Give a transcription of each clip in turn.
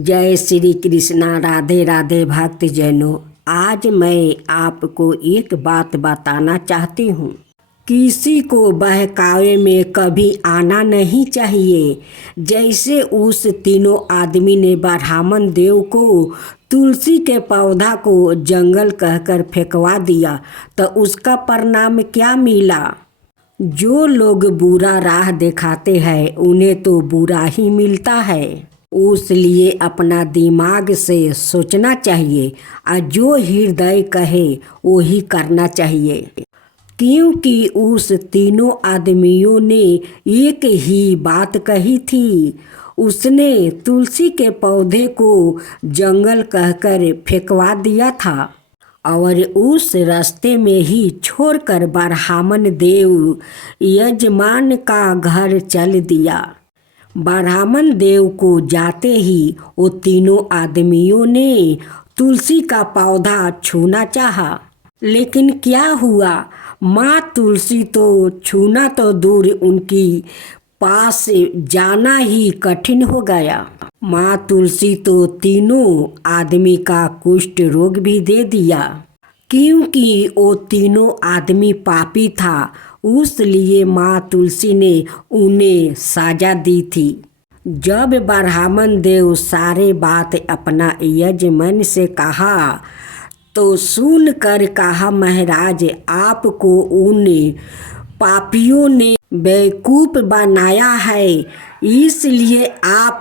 जय श्री कृष्णा। राधे राधे भक्तजनों। आज मैं आपको एक बात बताना चाहती हूँ। किसी को बहकावे में कभी आना नहीं चाहिए। जैसे उस तीनों आदमी ने ब्राह्मण देव को तुलसी के पौधा को जंगल कहकर फेंकवा दिया तो उसका परिणाम क्या मिला। जो लोग बुरा राह दिखाते हैं उन्हें तो बुरा ही मिलता है। उसलिए अपना दिमाग से सोचना चाहिए और जो हृदय कहे वो ही करना चाहिए। क्योंकि उस तीनों आदमियों ने एक ही बात कही थी। उसने तुलसी के पौधे को जंगल कहकर फेंकवा दिया था और उस रास्ते में ही छोड़कर ब्राह्मण देव यजमान का घर चल दिया। ब्राह्मण देव को जाते ही वो तीनों आदमियों ने तुलसी का पौधा छूना चाहा, लेकिन क्या हुआ, माँ तुलसी तो छूना तो दूर उनकी पास जाना ही कठिन हो गया। माँ तुलसी तो तीनों आदमी का कुष्ठ रोग भी दे दिया। क्योंकि वो तीनों आदमी पापी था, उसलिए माँ तुलसी ने उन्हें सजा दी थी। जब ब्राह्मण देव सारे बात अपना यजमान से कहा तो सुन कर कहा, महाराज आपको उन पापियों ने बेवकूफ बनाया है, इसलिए आप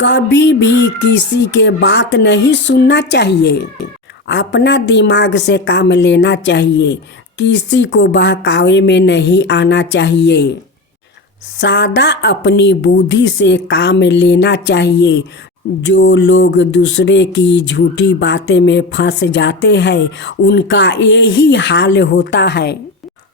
कभी भी किसी के बात नहीं सुनना चाहिए। अपना दिमाग से काम लेना चाहिए, किसी को बहकावे में नहीं आना चाहिए। सादा अपनी बुद्धि से काम लेना चाहिए। जो लोग दूसरे की झूठी बातें में फंस जाते हैं उनका यही हाल होता है।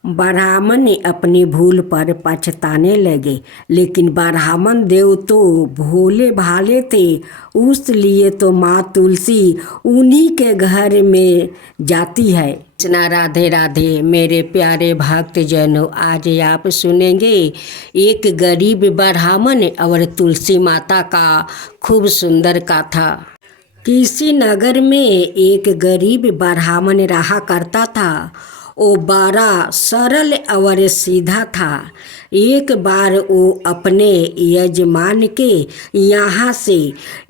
ब्राह्मण अपनी भूल पर पछताने लगे, लेकिन ब्राह्मण देव तो भोले भाले थे, उसलिए तो माँ तुलसी उन्हीं के घर में जाती है। कृष्णा राधे राधे। मेरे प्यारे भक्तजनों, आज आप सुनेंगे एक गरीब ब्राह्मण और तुलसी माता का खूब सुंदर कथा। किसी नगर में एक गरीब ब्राह्मण रहा करता था। वो बड़ा सरल और सीधा था। एक बार वो अपने यजमान के यहाँ से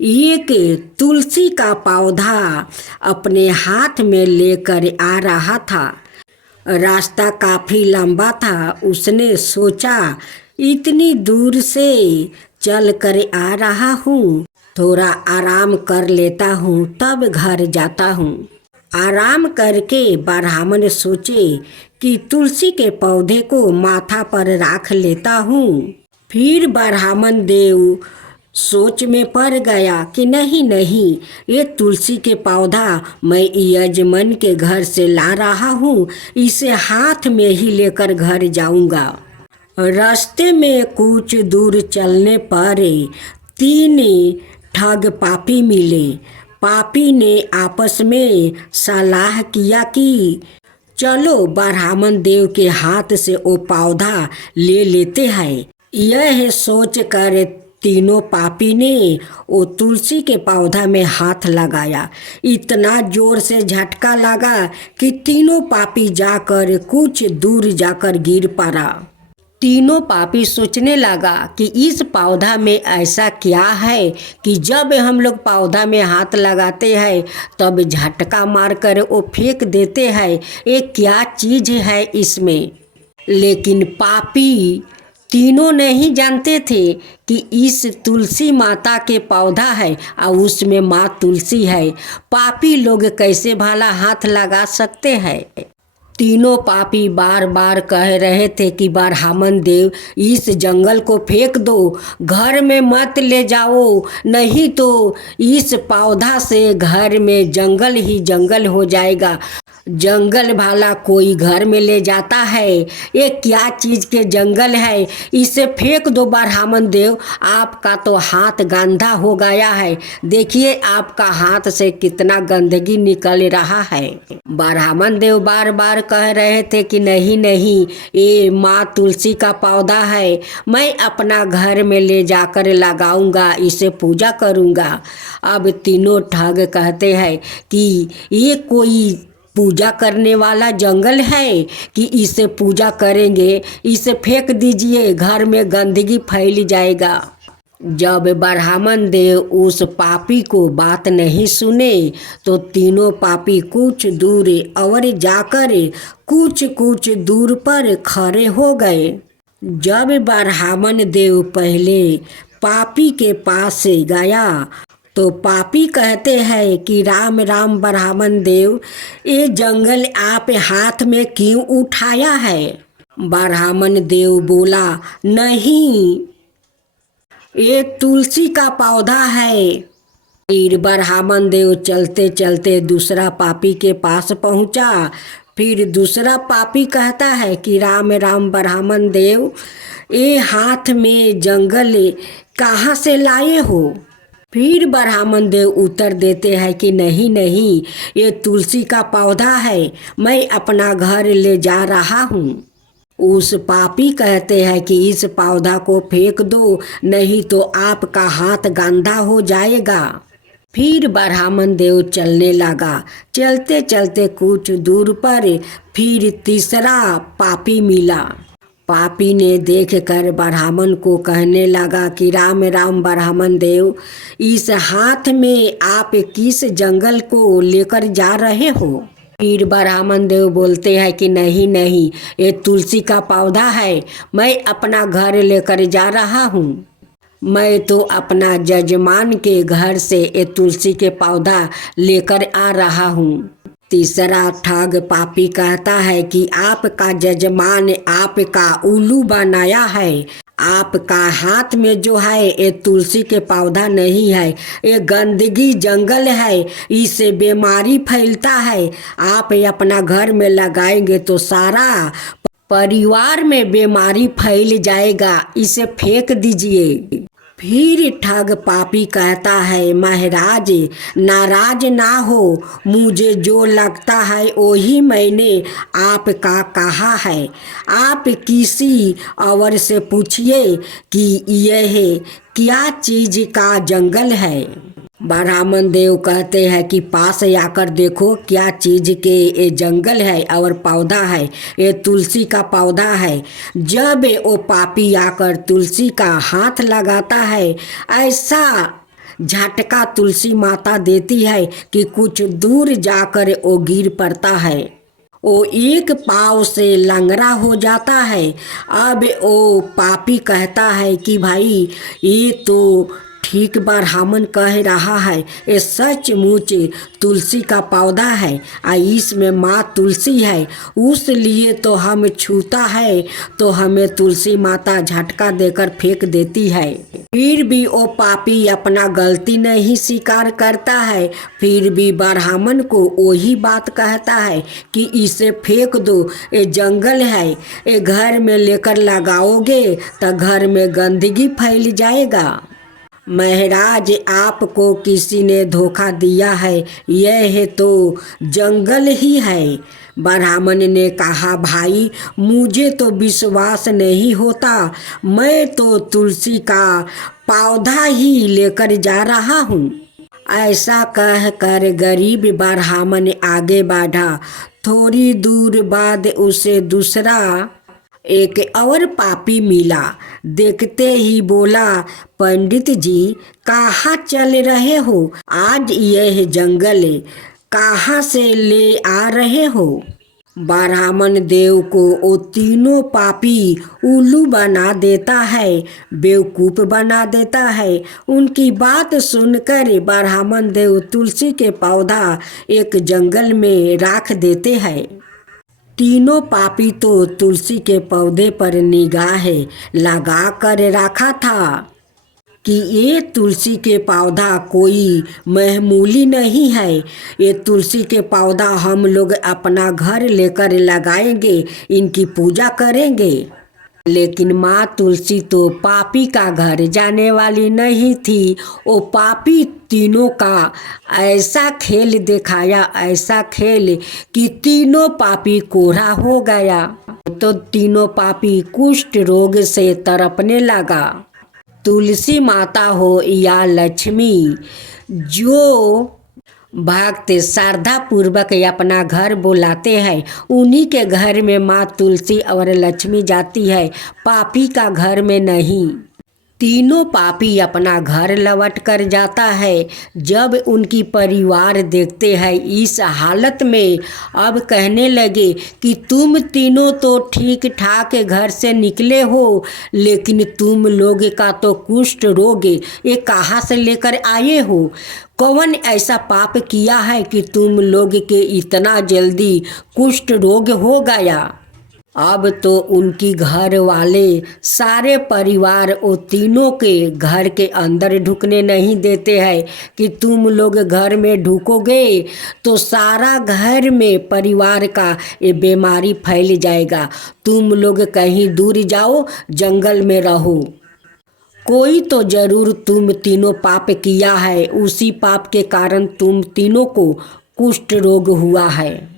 एक तुलसी का पौधा अपने हाथ में लेकर आ रहा था। रास्ता काफ़ी लंबा था। उसने सोचा, इतनी दूर से चल कर आ रहा हूँ, थोड़ा आराम कर लेता हूँ तब घर जाता हूँ। आराम करके ब्राह्मण सोचे कि तुलसी के पौधे को माथा पर रख लेता हूँ। फिर ब्राह्मण देव सोच में पड़ गया कि नहीं, ये तुलसी के पौधा मैं यजमान के घर से ला रहा हूँ, इसे हाथ में ही लेकर घर जाऊँगा। रास्ते में कुछ दूर चलने पर 3 ठग पापी मिले। पापी ने आपस में सलाह किया कि चलो ब्राह्मण देव के हाथ से वो पौधा ले लेते हैं। यह सोच कर तीनों पापी ने वो तुलसी के पौधा में हाथ लगाया। इतना जोर से झटका लगा कि तीनों पापी जाकर कुछ दूर जाकर गिर पड़ा। तीनों पापी सोचने लगा कि इस पौधा में ऐसा क्या है कि जब हम लोग पौधा में हाथ लगाते हैं तब झटका मारकर वो फेंक देते हैं, ये क्या चीज़ है इसमें। लेकिन पापी तीनों नहीं जानते थे कि इस तुलसी माता के पौधा है और उसमें माँ तुलसी है। पापी लोग कैसे भला हाथ लगा सकते हैं। तीनों पापी बार बार कह रहे थे कि ब्राह्मण देव इस जंगल को फेंक दो, घर में मत ले जाओ, नहीं तो इस पौधा से घर में जंगल ही जंगल हो जाएगा। जंगल भाला कोई घर में ले जाता है, ये क्या चीज के जंगल है, इसे फेंक दो ब्राह्मण देव, आपका तो हाथ गंदा हो गया है, देखिए आपका हाथ से कितना गंदगी निकल रहा है। ब्राह्मण देव बार बार कह रहे थे कि नहीं नहीं, ये माँ तुलसी का पौधा है, मैं अपना घर में ले जाकर लगाऊंगा, इसे पूजा करूंगा। अब तीनों ठग कहते हैं कि ये कोई पूजा करने वाला जंगल है कि इसे पूजा करेंगे, इसे फेंक दीजिए, घर में गंदगी फैल जाएगा। जब ब्राह्मण देव उस पापी को बात नहीं सुने तो तीनों पापी कुछ दूर और जाकर कुछ दूर पर खड़े हो गए। जब ब्राह्मण देव पहले पापी के पास से गया तो पापी कहते हैं कि राम राम ब्राह्मण देव, ये जंगल आप हाथ में क्यों उठाया है? ब्राह्मण देव बोला, नहीं, ये तुलसी का पौधा है। फिर ब्राह्मण देव चलते चलते दूसरा पापी के पास पहुंचा। फिर दूसरा पापी कहता है कि राम राम ब्राह्मण देव, ये हाथ में जंगल कहाँ से लाए हो? फिर ब्राह्मण देव उत्तर देते हैं कि नहीं नहीं, ये तुलसी का पौधा है, मैं अपना घर ले जा रहा हूँ। उस पापी कहते हैं कि इस पौधा को फेंक दो, नहीं तो आपका हाथ गंदा हो जाएगा। फिर ब्राह्मण देव चलने लगा। चलते चलते कुछ दूर पर फिर तीसरा पापी मिला। पापी ने देखकर ब्राह्मण को कहने लगा कि राम राम ब्राह्मण देव, इस हाथ में आप किस जंगल को लेकर जा रहे हो? फिर ब्राह्मण देव बोलते हैं कि नहीं नहीं, ये तुलसी का पौधा है, मैं अपना घर लेकर जा रहा हूँ। मैं तो अपना जजमान के घर से ये तुलसी के पौधा लेकर आ रहा हूँ। तीसरा ठग पापी कहता है कि आपका जजमान आपका उल्लू बनाया है, आपका हाथ में जो है ये तुलसी के पौधा नहीं है, ये गंदगी जंगल है, इससे बीमारी फैलता है, आप अपना घर में लगाएंगे तो सारा परिवार में बीमारी फैल जाएगा, इसे फेंक दीजिए। फिर ठग पापी कहता है, महाराज नाराज ना हो, मुझे जो लगता है वही मैंने आपका कहा है, आप किसी और से पूछिए कि यह क्या चीज का जंगल है। ब्राह्मण देव कहते हैं कि पास आकर देखो क्या चीज के ये जंगल है और पौधा है, ये तुलसी का पौधा है। जब वो पापी आकर तुलसी का हाथ लगाता है, ऐसा झटका तुलसी माता देती है कि कुछ दूर जाकर वो गिर पड़ता है, वो एक पाँव से लंगड़ा हो जाता है। अब वो पापी कहता है कि भाई ये तो ठीक ब्राह्मण कह रहा है, ये सचमुच तुलसी का पौधा है, इसमें माँ तुलसी है, उसलिए तो हम छूता है तो हमें तुलसी माता झटका देकर फेंक देती है। फिर भी वो पापी अपना गलती नहीं स्वीकार करता है, फिर भी ब्राह्मण को वही बात कहता है कि इसे फेंक दो, ये जंगल है, ये घर में लेकर लगाओगे तो घर में गंदगी फैल जाएगा। महाराज आपको किसी ने धोखा दिया है, यह तो जंगल ही है। ब्राह्मण ने कहा, भाई मुझे तो विश्वास नहीं होता, मैं तो तुलसी का पौधा ही लेकर जा रहा हूँ। ऐसा कहकर गरीब ब्राह्मण आगे बढ़ा। थोड़ी दूर बाद उसे दूसरा एक और पापी मिला। देखते ही बोला, पंडित जी कहाँ चल रहे हो? आज यह जंगल कहाँ से ले आ रहे हो? ब्राह्मण देव को वो तीनों पापी उल्लू बना देता है, बेवकूफ़ बना देता है। उनकी बात सुनकर ब्राह्मण देव तुलसी के पौधा एक जंगल में रख देते हैं। तीनों पापी तो तुलसी के पौधे पर निगाह लगा कर रखा था कि ये तुलसी के पौधा कोई मामूली नहीं है। ये तुलसी के पौधा हम लोग अपना घर लेकर लगाएंगे, इनकी पूजा करेंगे। लेकिन माँ तुलसी तो पापी का घर जाने वाली नहीं थी। वो पापी तीनों का ऐसा खेल दिखाया, ऐसा खेल कि तीनों पापी कोढ़ा हो गया। तो तीनों पापी कुष्ठ रोग से तड़पने लगा। तुलसी माता हो या लक्ष्मी, जो भक्त श्रद्धा पूर्वक अपना घर बुलाते हैं, उन्हीं के घर में माँ तुलसी और लक्ष्मी जाती है, पापी का घर में नहीं। तीनों पापी अपना घर लौट कर जाता है। जब उनकी परिवार देखते हैं इस हालत में, अब कहने लगे कि तुम तीनों तो ठीक ठाक घर से निकले हो, लेकिन तुम लोग का तो कुष्ठ रोग ये कहाँ से लेकर आए हो? कौन ऐसा पाप किया है कि तुम लोग के इतना जल्दी कुष्ठ रोग हो गया? अब तो उनकी घर वाले सारे परिवार वो तीनों के घर के अंदर ढुकने नहीं देते हैं कि तुम लोग घर में ढुकोगे तो सारा घर में परिवार का ये बीमारी फैल जाएगा। तुम लोग कहीं दूर जाओ, जंगल में रहो। कोई तो जरूर तुम तीनों पाप किया है, उसी पाप के कारण तुम तीनों को कुष्ठ रोग हुआ है।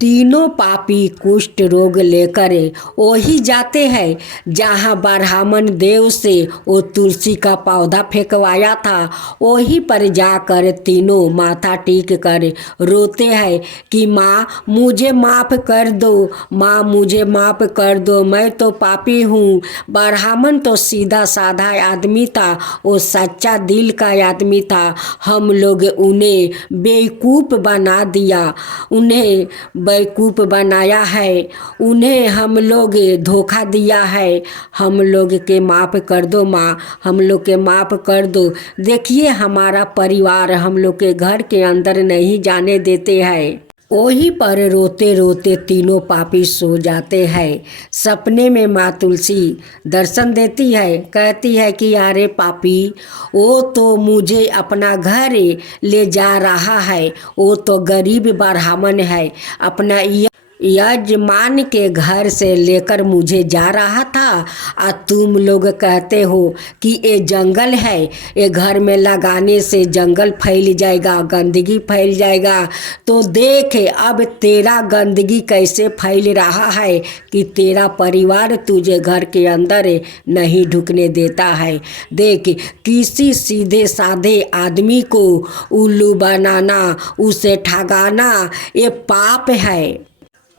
तीनों पापी कुष्ठ रोग लेकर वही जाते हैं जहाँ ब्राह्मण देव से वो तुलसी का पौधा फेंकवाया था। वहीं पर जाकर तीनों माथा टेक कर रोते हैं कि माँ मुझे माफ़ कर दो, माँ मुझे माफ़ कर दो, मैं तो पापी हूँ। ब्राह्मण तो सीधा साधा आदमी था, वो सच्चा दिल का आदमी था। हम लोग उन्हें बेवकूफ़ बना दिया, उन्हें बेवकूफ़ बनाया है, उन्हें हम लोग धोखा दिया है। हम लोग के माफ़ कर दो माँ, हम लोग के माफ़ कर दो। देखिए हमारा परिवार हम लोग के घर के अंदर नहीं जाने देते हैं। वहीं पर रोते रोते तीनों पापी सो जाते हैं। सपने में माँ तुलसी दर्शन देती है, कहती है कि अरे पापी, वो तो मुझे अपना घर ले जा रहा है, वो तो गरीब ब्राह्मण है, अपना यजमान के घर से लेकर मुझे जा रहा था। और तुम लोग कहते हो कि ये जंगल है, ये घर में लगाने से जंगल फैल जाएगा, गंदगी फैल जाएगा। तो देख अब तेरा गंदगी कैसे फैल रहा है कि तेरा परिवार तुझे घर के अंदर नहीं ढुकने देता है। देख किसी सीधे साधे आदमी को उल्लू बनाना, उसे ठगाना ये पाप है।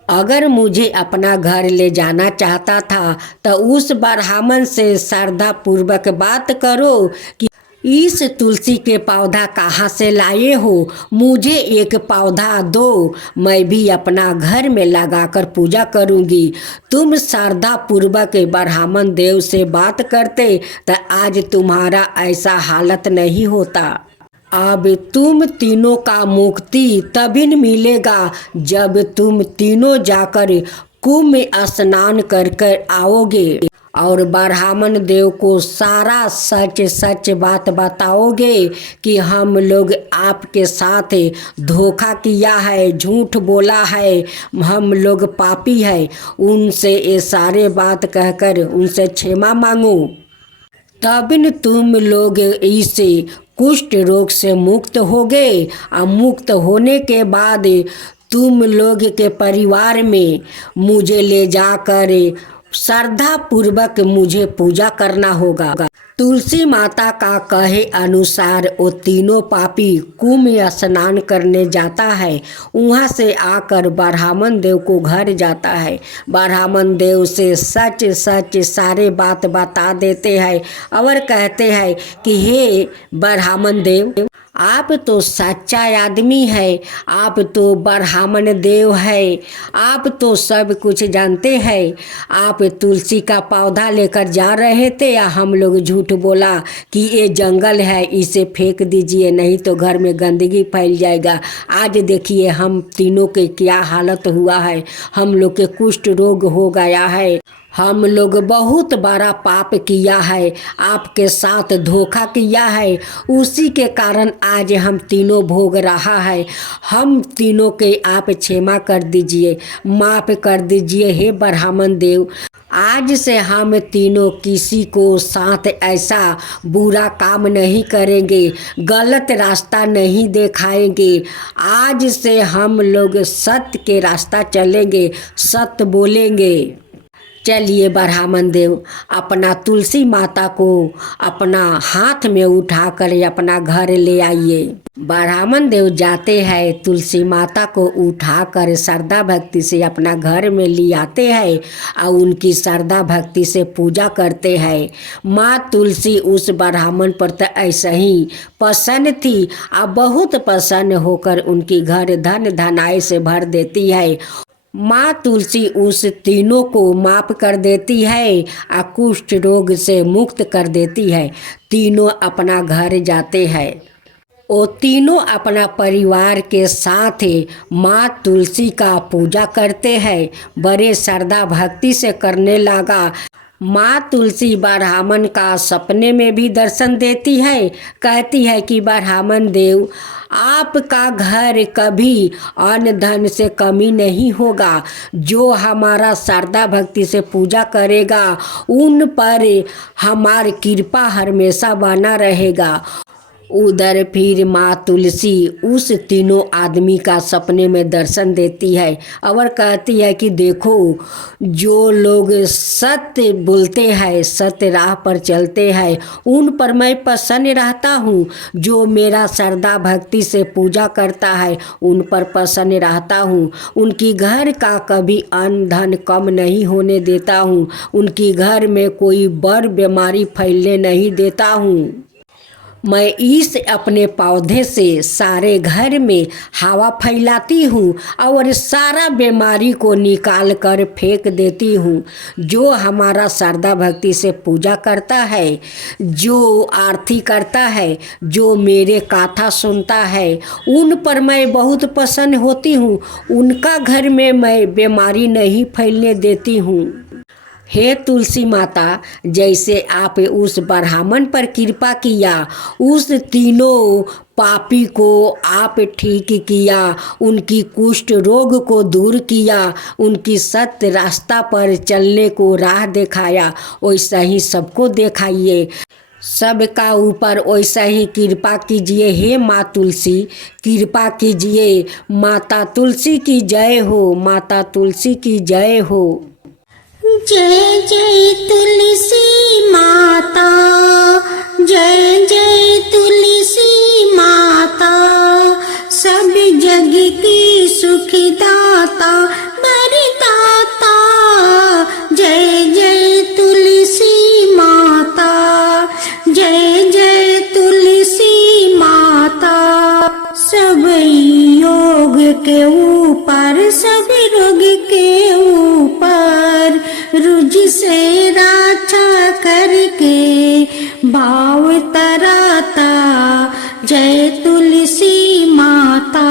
अगर मुझे अपना घर ले जाना चाहता था तो उस ब्राह्मण से श्रद्धा पूर्वक बात करो कि इस तुलसी के पौधा कहाँ से लाए हो, मुझे एक पौधा दो, मैं भी अपना घर में लगाकर पूजा करूँगी। तुम श्रद्धा पूर्वक ब्राह्मण देव से बात करते तो आज तुम्हारा ऐसा हालत नहीं होता। अब तुम तीनों का मुक्ति तभी मिलेगा जब तुम तीनों जाकर कुंभ स्नान कर कर आओगे और ब्राह्मण देव को सारा सच सच बात बताओगे कि हम लोग आपके साथ धोखा किया है, झूठ बोला है, हम लोग पापी है। उनसे ये सारे बात कहकर उनसे क्षमा मांगो, तब तुम लोग इस कुष्ठ रोग से मुक्त होगे। और मुक्त होने के बाद तुम लोग के परिवार में मुझे ले जाकर श्रद्धा पूर्वक मुझे पूजा करना होगा। तुलसी माता का कहे अनुसार वो तीनों पापी कुंभ स्नान करने जाता है। वहाँ से आकर ब्राह्मण देव को घर जाता है। ब्राह्मण देव से सच सच सारे बात बता देते हैं और कहते हैं कि हे ब्राह्मण देव, आप तो सच्चा आदमी है, आप तो ब्राह्मण देव है, आप तो सब कुछ जानते हैं। आप तुलसी का पौधा लेकर जा रहे थे या हम लोग झूठ बोला कि ये जंगल है, इसे फेंक दीजिए नहीं तो घर में गंदगी फैल जाएगा। आज देखिए हम तीनों के क्या हालत हुआ है, हम लोग के कुष्ठ रोग हो गया है, हम लोग बहुत बड़ा पाप किया है, आपके साथ धोखा किया है, उसी के कारण आज हम तीनों भोग रहा है। हम तीनों के आप क्षमा कर दीजिए, माफ़ कर दीजिए हे ब्राह्मण देव। आज से हम तीनों किसी को साथ ऐसा बुरा काम नहीं करेंगे, गलत रास्ता नहीं दिखाएंगे। आज से हम लोग सत्य के रास्ता चलेंगे, सत्य बोलेंगे। चलिए ब्राह्मण देव, अपना तुलसी माता को अपना हाथ में उठाकर अपना घर ले आइए। ब्राह्मण देव जाते हैं, तुलसी माता को उठाकर श्रद्धा भक्ति से अपना घर में ले आते हैं और उनकी श्रद्धा भक्ति से पूजा करते हैं। माँ तुलसी उस ब्राह्मण पर तो ऐसा ही प्रसन्न थी और बहुत प्रसन्न होकर उनकी घर धन धनाई से भर देती है। माँ तुलसी उस तीनों को माफ़ कर देती है और कुष्ठ रोग से मुक्त कर देती है। तीनों अपना घर जाते हैं। वो तीनों अपना परिवार के साथ माँ तुलसी का पूजा करते हैं। बड़े श्रद्धा भक्ति से करने लगा। माँ तुलसी ब्राह्मण का सपने में भी दर्शन देती है। कहती है कि ब्राह्मण देव, आपका घर कभी अन्न धन से कमी नहीं होगा। जो हमारा श्रद्धा भक्ति से पूजा करेगा उन पर हमारी कृपा हमेशा बना रहेगा। उधर फिर माँ तुलसी उस तीनों आदमी का सपने में दर्शन देती है और कहती है कि देखो, जो लोग सत्य बोलते हैं, सत्य राह पर चलते हैं, उन पर मैं प्रसन्न रहता हूँ। जो मेरा श्रद्धा भक्ति से पूजा करता है उन पर प्रसन्न रहता हूँ। उनकी घर का कभी अन्न धन कम नहीं होने देता हूँ। उनकी घर में कोई बड़ बीमारी फैलने नहीं देता हूँ। मैं इस अपने पौधे से सारे घर में हवा फैलाती हूँ और सारा बीमारी को निकाल कर फेंक देती हूँ। जो हमारा श्रद्धा भक्ति से पूजा करता है, जो आरती करता है, जो मेरे कथा सुनता है, उन पर मैं बहुत प्रसन्न होती हूँ। उनका घर में मैं बीमारी नहीं फैलने देती हूँ। हे तुलसी माता, जैसे आप उस ब्राह्मण पर कृपा किया, उस तीनों पापी को आप ठीक किया, उनकी कुष्ठ रोग को दूर किया, उनकी सत्य रास्ता पर चलने को राह दिखाया, वैसा ही सबको दिखाइए। सबका ऊपर वैसा ही कृपा कीजिए। हे माँ तुलसी, कृपा कीजिए। माता तुलसी की जय हो, माता तुलसी की जय हो। जय जय तुलसी माता, जय जय तुलसी माता, सब जग की सुखदाता वरदाता। जय जय तुलसी माता, जय जय तुलसी माता। सब योग के ऊपर, सब रोग के ऊपर, रुज से रक्षा करके भाव तराता। जय तुलसी माता,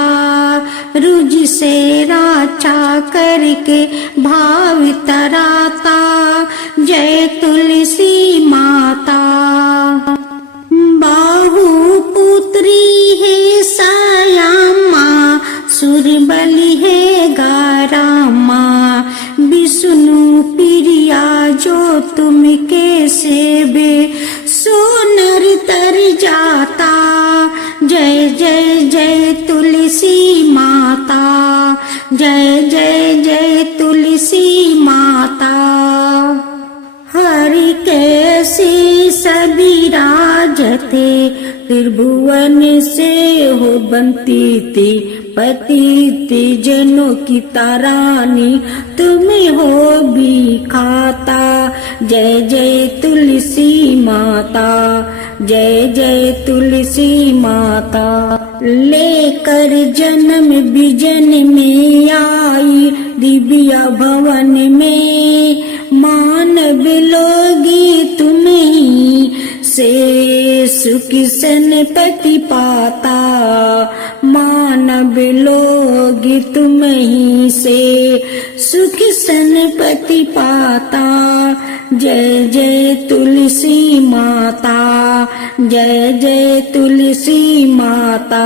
रुज से रक्षा करके भाव तराता। जय तुलसी माता। बाहु पुत्री है सयामा, सुरबली है गारामा। विष्णु प्रिया जो तुम के सेवे, सो नर तर जाता। जय जय जय तुलसी माता, जय जय जय तुलसी माता। हरि कैसी सभी राजते, त्रिभुवन से हो बनती थी। पतित जनों की तारानी, तुम्हें हो भी खाता। जय जय तुलसी माता, जय जय तुलसी माता। लेकर जन्म बिजन में आई, दिव्या भवन में मानव लोगी तुम्हीं से सुख सन पति पाता। मानव लोग तुम ही से सुख सनपति पाता। जय जय तुलसी माता, जय जय तुलसी माता।